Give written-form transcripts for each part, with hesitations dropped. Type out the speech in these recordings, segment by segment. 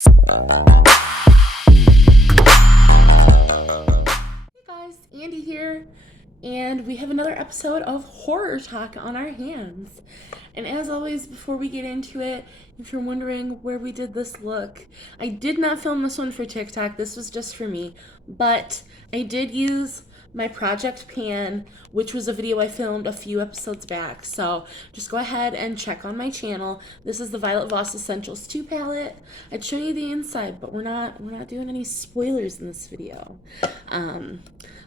Hey guys, Andy here, and we have another episode of Horror Talk on our hands. And as always, before we get into it, if you're wondering where we did this look, I did not film this one for TikTok, this was just for me, but I did use my Project Pan, which was a video I filmed a few episodes back. So just go ahead and check on my channel. This is the Violet Voss Essentials 2 palette. I'd show you the inside, but we're not doing any spoilers in this video.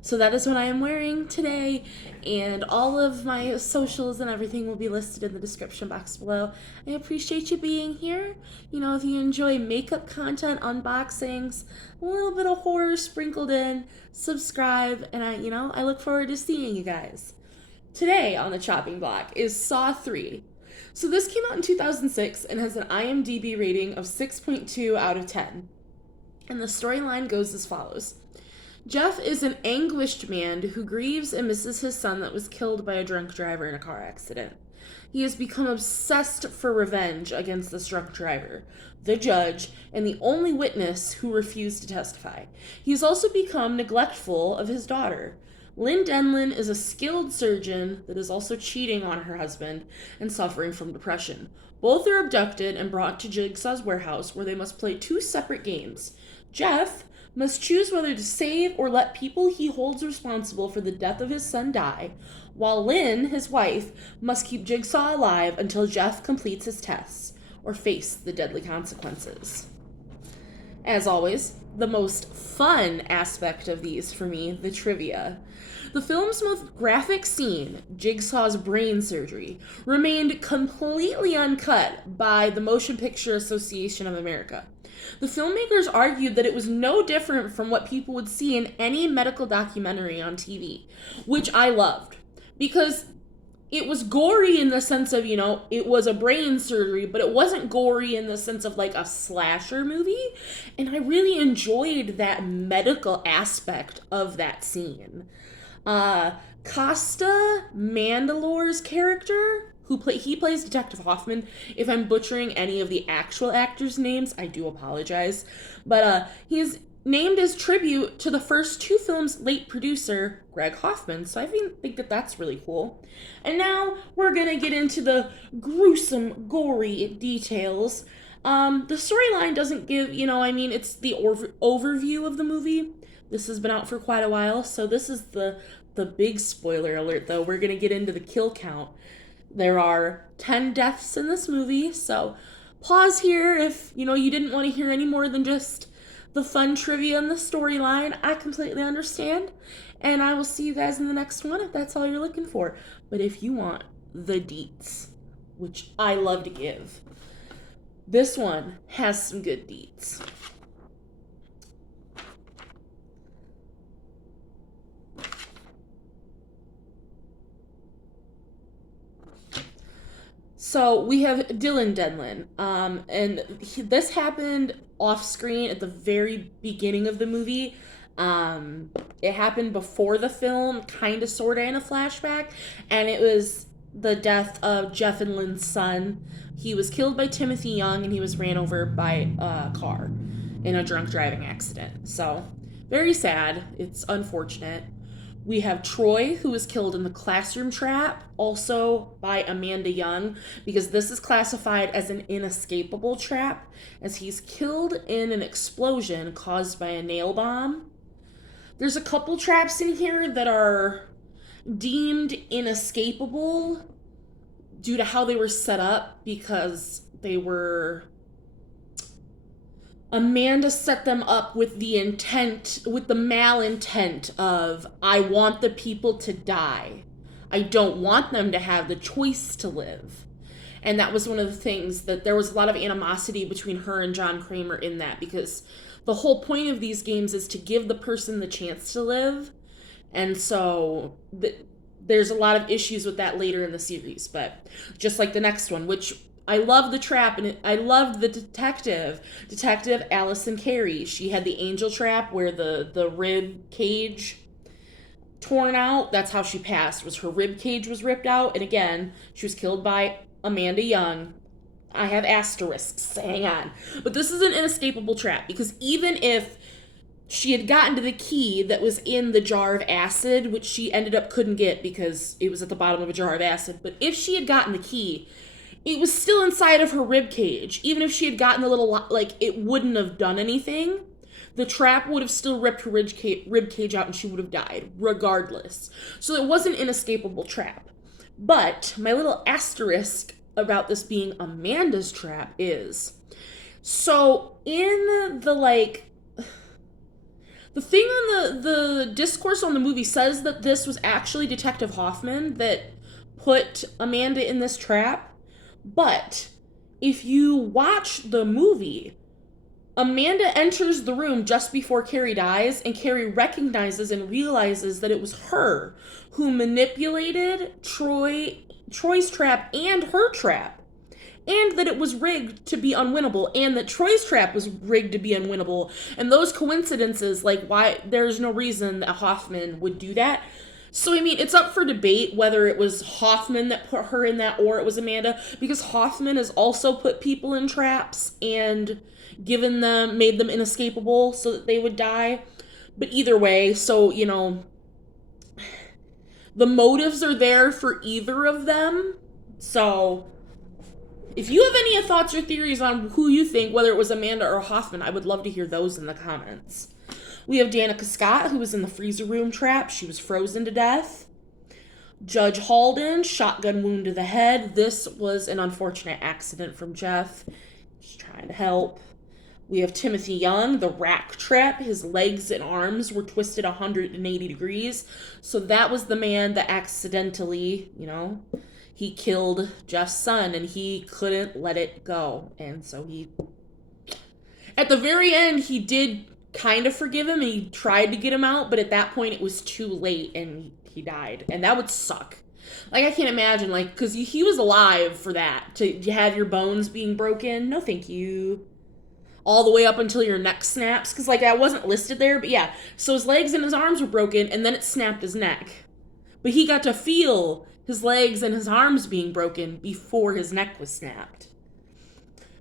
So that is what I am wearing today, and all of my socials and everything will be listed in the description box below. I appreciate you being here. You know, if you enjoy makeup content, unboxings, a little bit of horror sprinkled in, subscribe, and I look forward to seeing you guys. Today on the chopping block is Saw 3. So this came out in 2006 and has an IMDb rating of 6.2 out of 10. And the storyline goes as follows. Jeff is an anguished man who grieves and misses his son that was killed by a drunk driver in a car accident. He has become obsessed for revenge against this drunk driver, the judge, and the only witness who refused to testify. He has also become neglectful of his daughter. Lynn Denlin is a skilled surgeon that is also cheating on her husband and suffering from depression. Both are abducted and brought to Jigsaw's warehouse, where they must play two separate games. Jeff must choose whether to save or let people he holds responsible for the death of his son die, while Lynn, his wife, must keep Jigsaw alive until Jeff completes his tests or face the deadly consequences. As always, the most fun aspect of these for me, the trivia. The film's most graphic scene, Jigsaw's brain surgery, remained completely uncut by the Motion Picture Association of America. The filmmakers argued that it was no different from what people would see in any medical documentary on TV, which I loved, because it was gory in the sense of, it was a brain surgery, but it wasn't gory in the sense of like a slasher movie. And I really enjoyed that medical aspect of that scene. Costa Mandalore's character, he plays Detective Hoffman. If I'm butchering any of the actual actors' names, I do apologize. But he's named as tribute to the first two films' late producer, Greg Hoffman. So I think that that's really cool. And now we're going to get into the gruesome, gory details. The storyline doesn't give, it's the overview of the movie. This has been out for quite a while, so this is the big spoiler alert, though. We're going to get into the kill count. There are 10 deaths in this movie, so pause here if, you didn't want to hear any more than just the fun trivia and the storyline. I completely understand, and I will see you guys in the next one if that's all you're looking for. But if you want the deets, which I love to give, this one has some good deets. So we have Dylan Denlin, and this happened off screen at the very beginning of the movie. It happened before the film, kind of, sort of in a flashback, and it was the death of Jeff and Lynn's son. He was killed by Timothy Young, and he was ran over by a car in a drunk driving accident. So, very sad. It's unfortunate. We have Troy, who was killed in the classroom trap, also by Amanda Young, because this is classified as an inescapable trap, as he's killed in an explosion caused by a nail bomb. There's a couple traps in here that are deemed inescapable due to how they were set up, because Amanda set them up with the malintent of, I want the people to die. I don't want them to have the choice to live. And that was one of the things that there was a lot of animosity between her and John Kramer in that, because the whole point of these games is to give the person the chance to live. And so there's a lot of issues with that later in the series. But just like the next one, which I love the trap, and I loved the Detective Allison Carey. She had the angel trap where the rib cage torn out. That's how she passed, was her rib cage was ripped out. And again, she was killed by Amanda Young. I have asterisks. Hang on. But this is an inescapable trap because even if she had gotten to the key that was in the jar of acid, which she ended up couldn't get because it was at the bottom of a jar of acid, but if she had gotten the key, it was still inside of her rib cage. Even if she had gotten the little, like, it wouldn't have done anything. The trap would have still ripped her rib cage out and she would have died, regardless. So it was an inescapable trap. But my little asterisk about this being Amanda's trap is, so in the, like, the thing on the discourse on the movie says that this was actually Detective Hoffman that put Amanda in this trap. But if you watch the movie, Amanda enters the room just before Carrie dies, and Carrie recognizes and realizes that it was her who manipulated Troy's trap and her trap. And that it was rigged to be unwinnable, and that Troy's trap was rigged to be unwinnable. And those coincidences, like, why there's no reason that Hoffman would do that. So, I mean, it's up for debate whether it was Hoffman that put her in that or it was Amanda, because Hoffman has also put people in traps and made them inescapable so that they would die. But either way, so, you know, the motives are there for either of them. So, if you have any thoughts or theories on who you think, whether it was Amanda or Hoffman, I would love to hear those in the comments. We have Danica Scott, who was in the freezer room trap. She was frozen to death. Judge Halden, shotgun wound to the head. This was an unfortunate accident from Jeff. Just trying to help. We have Timothy Young, the rack trap. His legs and arms were twisted 180 degrees. So that was the man that accidentally, he killed Jeff's son, and he couldn't let it go. And so at the very end, he did kind of forgive him, and he tried to get him out, but at that point, it was too late, and he died. And that would suck. Like, I can't imagine, like, because he was alive for that. To have your bones being broken, no thank you. All the way up until your neck snaps, because, like, that wasn't listed there, but yeah. So his legs and his arms were broken, and then it snapped his neck. But he got to feel his legs and his arms being broken before his neck was snapped.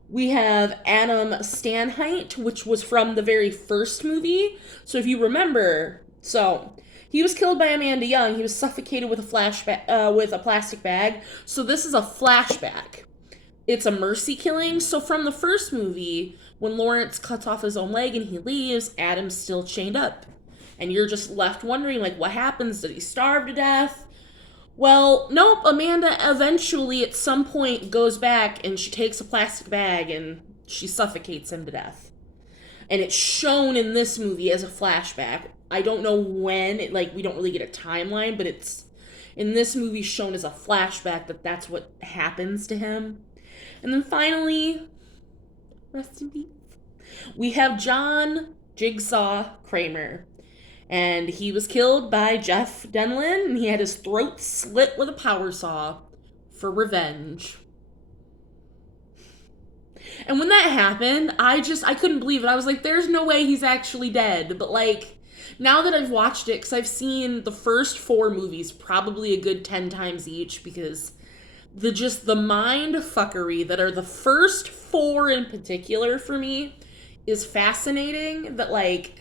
We have Adam Stanheidt, which was from the very first movie. So if you remember, he was killed by Amanda Young. He was suffocated with a plastic bag. So this is a flashback. It's a mercy killing. So from the first movie, when Lawrence cuts off his own leg and he leaves, Adam's still chained up. And you're just left wondering, like, what happens? Did he starve to death? Well, nope, Amanda eventually at some point goes back and she takes a plastic bag and she suffocates him to death. And it's shown in this movie as a flashback. I don't know when, we don't really get a timeline, but it's in this movie shown as a flashback that's what happens to him. And then finally, rest in peace, we have John Jigsaw Kramer. And he was killed by Jeff Denlin, and he had his throat slit with a power saw for revenge. And when that happened, I couldn't believe it. I was like, there's no way he's actually dead. But, like, now that I've watched it, because I've seen the first 4 movies probably a good 10 times each, because the mind fuckery that are the first 4 in particular for me is fascinating. That, like,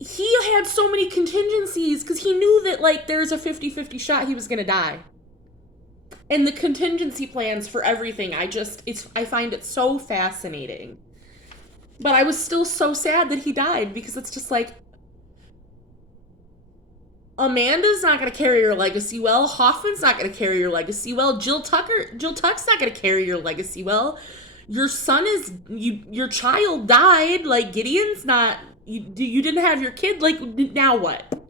he had so many contingencies because he knew that, like, there's a 50-50 shot he was going to die. And the contingency plans for everything, I find it so fascinating. But I was still so sad that he died because it's just like, Amanda's not going to carry your legacy well. Hoffman's not going to carry your legacy well. Jill Tuck's not going to carry your legacy well. Your son your child died. Like, Gideon's not... You didn't have your kid, like, now what?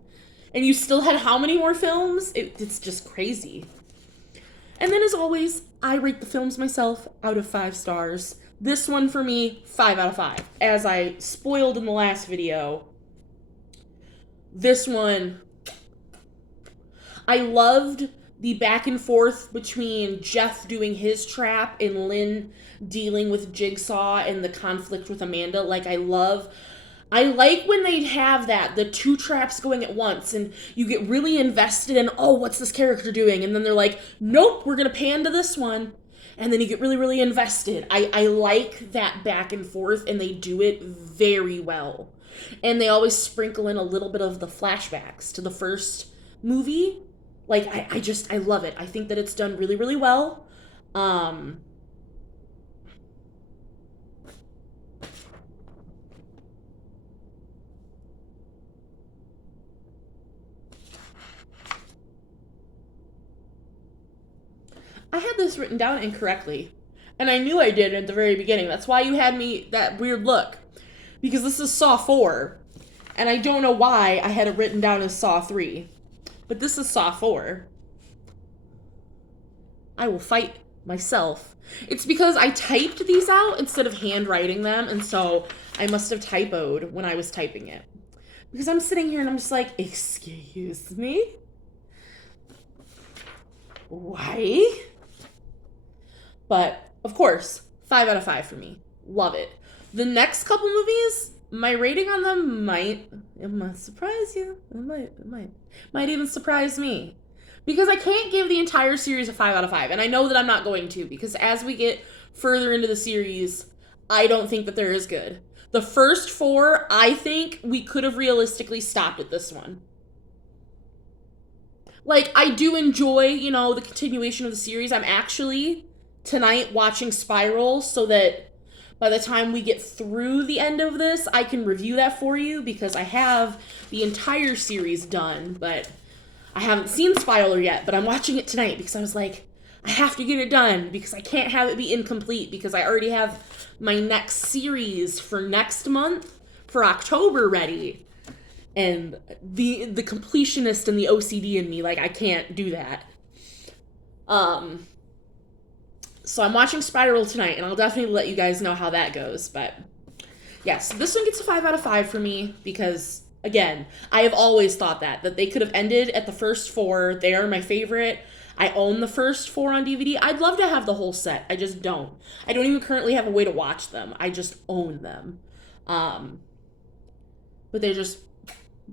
And you still had how many more films? It's just crazy. And then, as always, I rate the films myself out of 5 stars. This one, for me, 5 out of 5. As I spoiled in the last video, this one, I loved the back and forth between Jeff doing his trap and Lynn dealing with Jigsaw and the conflict with Amanda. Like, I like when they have the 2 traps going at once, and you get really invested in, oh, what's this character doing? And then they're like, nope, we're going to pan to this one. and then you get really, really invested. I like that back and forth, and they do it very well. And they always sprinkle in a little bit of the flashbacks to the first movie. Like, I love it. I think that it's done really, really well. Um, I had this written down incorrectly. And I knew I did at the very beginning. That's why you had me that weird look. Because this is Saw 4. And I don't know why I had it written down as Saw 3. But this is Saw 4. I will fight myself. It's because I typed these out instead of handwriting them, and so I must have typoed when I was typing it. Because I'm sitting here and I'm just like, excuse me? Why? But, of course, 5 out of 5 for me. Love it. The next couple movies, my rating on them might surprise you. Might even surprise me. Because I can't give the entire series a 5 out of 5. And I know that I'm not going to, because as we get further into the series, I don't think that they're as good. The first 4, I think we could have realistically stopped at this one. Like, I do enjoy, the continuation of the series. I'm actually tonight watching Spiral so that by the time we get through the end of this, I can review that for you, because I have the entire series done, but I haven't seen Spiral yet, but I'm watching it tonight because I was like, I have to get it done because I can't have it be incomplete, because I already have my next series for next month for October ready. And the completionist and the OCD in me, like, I can't do that. So I'm watching Spiral tonight, and I'll definitely let you guys know how that goes. But yes, this one gets a 5 out of 5 for me because, again, I have always thought that they could have ended at the first 4. They are my favorite. I own the first 4 on DVD. I'd love to have the whole set. I just don't. I don't even currently have a way to watch them. I just own them. But they're just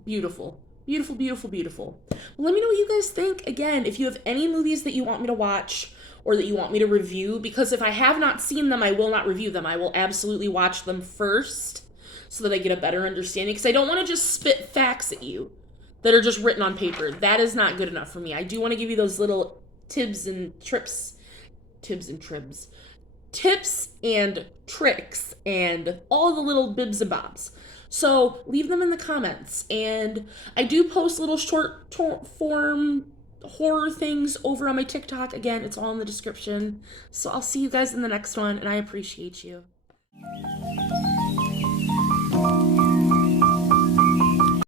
beautiful. Beautiful, beautiful, beautiful. Let me know what you guys think. Again, if you have any movies that you want me to watch or that you want me to review, because if I have not seen them, I will not review them. I will absolutely watch them first so that I get a better understanding, because I don't want to just spit facts at you that are just written on paper. That is not good enough for me. I do want to give you those little tips and tricks and all the little bibs and bobs. So leave them in the comments. And I do post little short form horror things over on my TikTok. Again, it's all in the description. So I'll see you guys in the next one, and I appreciate you.